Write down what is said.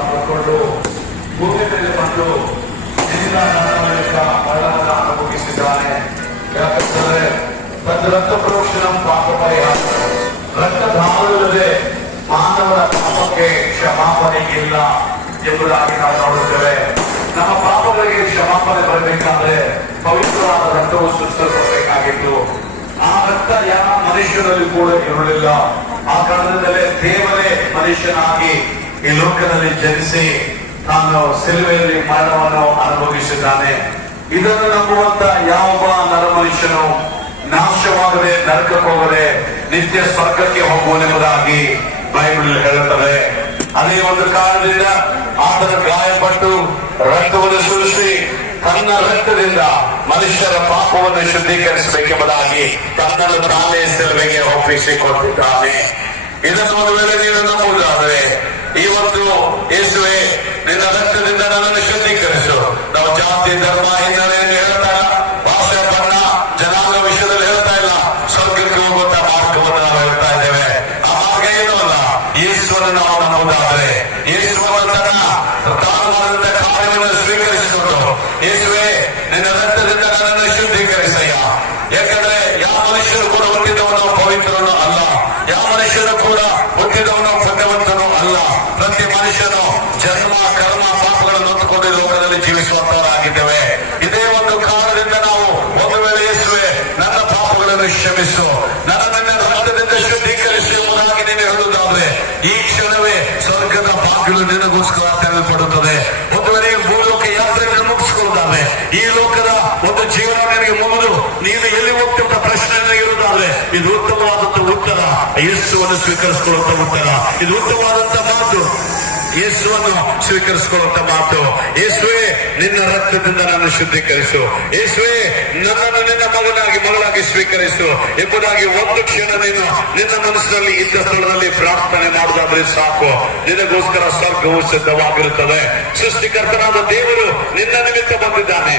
ಮಾಡಿಕೊಂಡು ಭೂಮಿ ಮೇಲೆ ಬಂದು ನಿನ್ನ ನನ್ನ ಮೂಲಕ ಮರಣವನ್ನು ಅನುಭವಿಸಿದ್ದಾನೆ. ಯಾಕಂದರೆ ತನ್ನ ರಕ್ತ ಪ್ರೋಕ್ಷಣಂ ಪಾಪ ಪರಿಹಾರ, ರಕ್ತಧಾರವಿಲ್ಲದೆ ಮಾನವರ ಪಾಪಕ್ಕೆ ಕ್ಷಮಾಪಣೆ ಇಲ್ಲ ಎಂಬುದಾಗಿ ನಾವು ನೋಡುತ್ತೇವೆ. ನಮ್ಮ ಪಾಪಗಳಿಗೆ ಕ್ಷಮಾಪಣೆ ಬರಬೇಕಾದ್ರೆ ಪವಿತ್ರವಾದ ರಕ್ತವು ಸೃಷ್ಟಿಸಲ್ಪಡಬೇಕಾಗಿತ್ತು. ಆ ರಕ್ತ ಯಾವ ಮನುಷ್ಯನಲ್ಲಿ ಕೂಡ ಇರಲಿಲ್ಲ. ಆ ಕಾರಣದಿಂದಲೇ ದೇವರೇ ಮನುಷ್ಯನಾಗಿ ಈ ಲೋಕದಲ್ಲಿ ಜನಿಸಿ ತಾನು ಸಿಲುವೆಯಲ್ಲಿ ಮರಣವನ್ನು ಅನುಭವಿಸಿದ್ದಾನೆ. ಇದನ್ನು ನಂಬುವಂತ ಯಾವ ನರ ಮನುಷ್ಯನು ನಾಶವಾಗದೆ ನರಕಕ್ಕೆ ಹೋಗದೆ ನಿತ್ಯ ಸ್ವರ್ಗಕ್ಕೆ ಹೋಗುವನೆಂಬುದಾಗಿ ಬೈಬಲ್ ಹೇಳುತ್ತದೆ. ಅದೇ ಒಂದು ಕಾರಣದಿಂದ ಆತನ ಗಾಯಪಟ್ಟು ರಕ್ತವನ್ನು ಸುರಿಸಿ ತನ್ನ ರಕ್ತದಿಂದ ಮನುಷ್ಯರ ಪಾಪವನ್ನು ಶುದ್ಧೀಕರಿಸಬೇಕೆಂಬುದಾಗಿ ತನ್ನನ್ನು ತಾನೇ ಸಿಲುಬೆಗೆ ಒಪ್ಪಿಸಿಕೊಟ್ಟಿದ್ದಾನೆ. ಇದನ್ನು ಒಂದು ವೇಳೆ ನೀನು ನಂಬುವುದಾದರೆ ಇವತ್ತು ಯೇಸುವೆ ನಿನ್ನ ರಕ್ತದಿಂದ ನನ್ನನ್ನು ಶುದ್ಧೀಕರಿಸು. ನಾವು ಜಾತಿ ಧರ್ಮ ಹಿನ್ನೆಲೆಯನ್ನು ಹೇಳ್ತಾ ಭಾಷೆ ಬಣ್ಣ ಜನಾಂಗ ವಿಷಯದಲ್ಲಿ ಹೇಳ್ತಾ ಇಲ್ಲ. ಸ್ವರ್ಗಕ್ಕೆ ಹೋಗುವಂತ ಮಾರ್ಗವನ್ನು ನಾವು ಹೇಳ್ತಾ ಇದ್ದೇವೆ. ಆ ಮಾರ್ಗ ಏನೂ ಅಲ್ಲ. ಯೇಸುವನ್ನು ನಾವು ನಂಬುವುದಾದರೆ ಯೇಸುವನ್ನು ತಾನು ಮಾಡಿದಂತ ಕಾರ್ಯವನ್ನು ಸ್ವೀಕರಿಸಿಕೊಂಡು ಯೇಸುವೆ ನಿನ್ನ ರಕ್ತದಿಂದ ನನ್ನನ್ನು ಶುದ್ಧೀಕರಿಸಯ್ಯ. ಯಾಕಂದ್ರೆ ಯಾವ ಮನುಷ್ಯರು ಕೂಡ ಹುಟ್ಟಿದವನು ಪವಿತ್ರನು ಅಲ್ಲ. ಯಾವ ಮನುಷ್ಯರು ಕೂಡ ಹುಟ್ಟಿದವನು ಪುಣ್ಯವಂತನು ಅಲ್ಲ. ಪ್ರತಿ ಮನುಷ್ಯನು ಜನ್ಮ ಕರ್ಮ ಪಾಪಗಳನ್ನು ಹೊತ್ತುಕೊಂಡು ಲೋಕದಲ್ಲಿ ಜೀವಿಸುವಂತವರಾಗಿದ್ದೇವೆ. ಇದೇ ಒಂದು ಕಾರಣದಿಂದ ನಾವು ಒಂದು ವೇಳೆ ಯೇಸುವೆ ನನ್ನ ಪಾಪಗಳನ್ನು ಕ್ಷಮಿಸು, ನನ್ನ ರಕ್ತದಿಂದ ಶುದ್ಧೀಕರಿಸಿ ಎಂಬುದಾಗಿ ನೀನು ಹೇಳುವುದಾದ್ರೆ ಈ ಕ್ಷಣವೇ ಸ್ವರ್ಗದ ಬಾಗಿಲು ನಿನಗೋಸ್ಕರ ತೆರೆದುಕೊಳ್ಳುತ್ತದೆ. ಒಂದು ವೇಳೆ ಭೂಲೋಕ ಯಾತ್ರೆಯನ್ನು ಮುಗಿಸಿಕೊಳ್ಳುವುದಾದ್ರೆ ಈ ಲೋಕದ ಒಂದು ಜೀವನ ನಿನಗೆ ಮುಗಿದು ನೀನು ಎಲ್ಲಿ ಹೋಗ್ತಿದ್ದ ಪ್ರಶ್ನೆ ಇರುವುದಾದ್ರೆ ಇದು ಉತ್ತಮವಾದಂತ ಉತ್ತರ ಯೇಸುವನ್ನು ಸ್ವೀಕರಿಸಿಕೊಳ್ಳುವಂತ ಉತ್ತರ. ಇದು ಉತ್ತಮವಾದಂತ ಮಾತು, ಯೇಸುವನ್ನು ಸ್ವೀಕರಿಸಿಕೊಳ್ಳುವಂತ ಮಾತು. ಯೇಸುವೆ ನಿನ್ನ ರಕ್ತದಿಂದ ನಾನು ಶುದ್ಧೀಕರಿಸು, ಯೇಸುವೆ ನನ್ನನ್ನು ನಿನ್ನ ಮಗಳಾಗಿ ಸ್ವೀಕರಿಸು ಎಂಬುದಾಗಿ ಒಂದು ಕ್ಷಣ ನೀನು ನಿನ್ನ ಮನಸ್ಸಿನಲ್ಲಿ ಇದ್ದ ಸ್ಥಳದಲ್ಲಿ ಪ್ರಾರ್ಥನೆ ಮಾಡುವುದಾದ್ರೆ ಸಾಕು. ನಿನಗೋಸ್ಕರ ಸ್ವರ್ಗವು ಸಿದ್ಧವಾಗಿರುತ್ತದೆ. ಸೃಷ್ಟಿಕರ್ತನಾದ ದೇವರು ನಿನ್ನ ನಿಮಿತ್ತ ಬಂದಿದ್ದಾನೆ.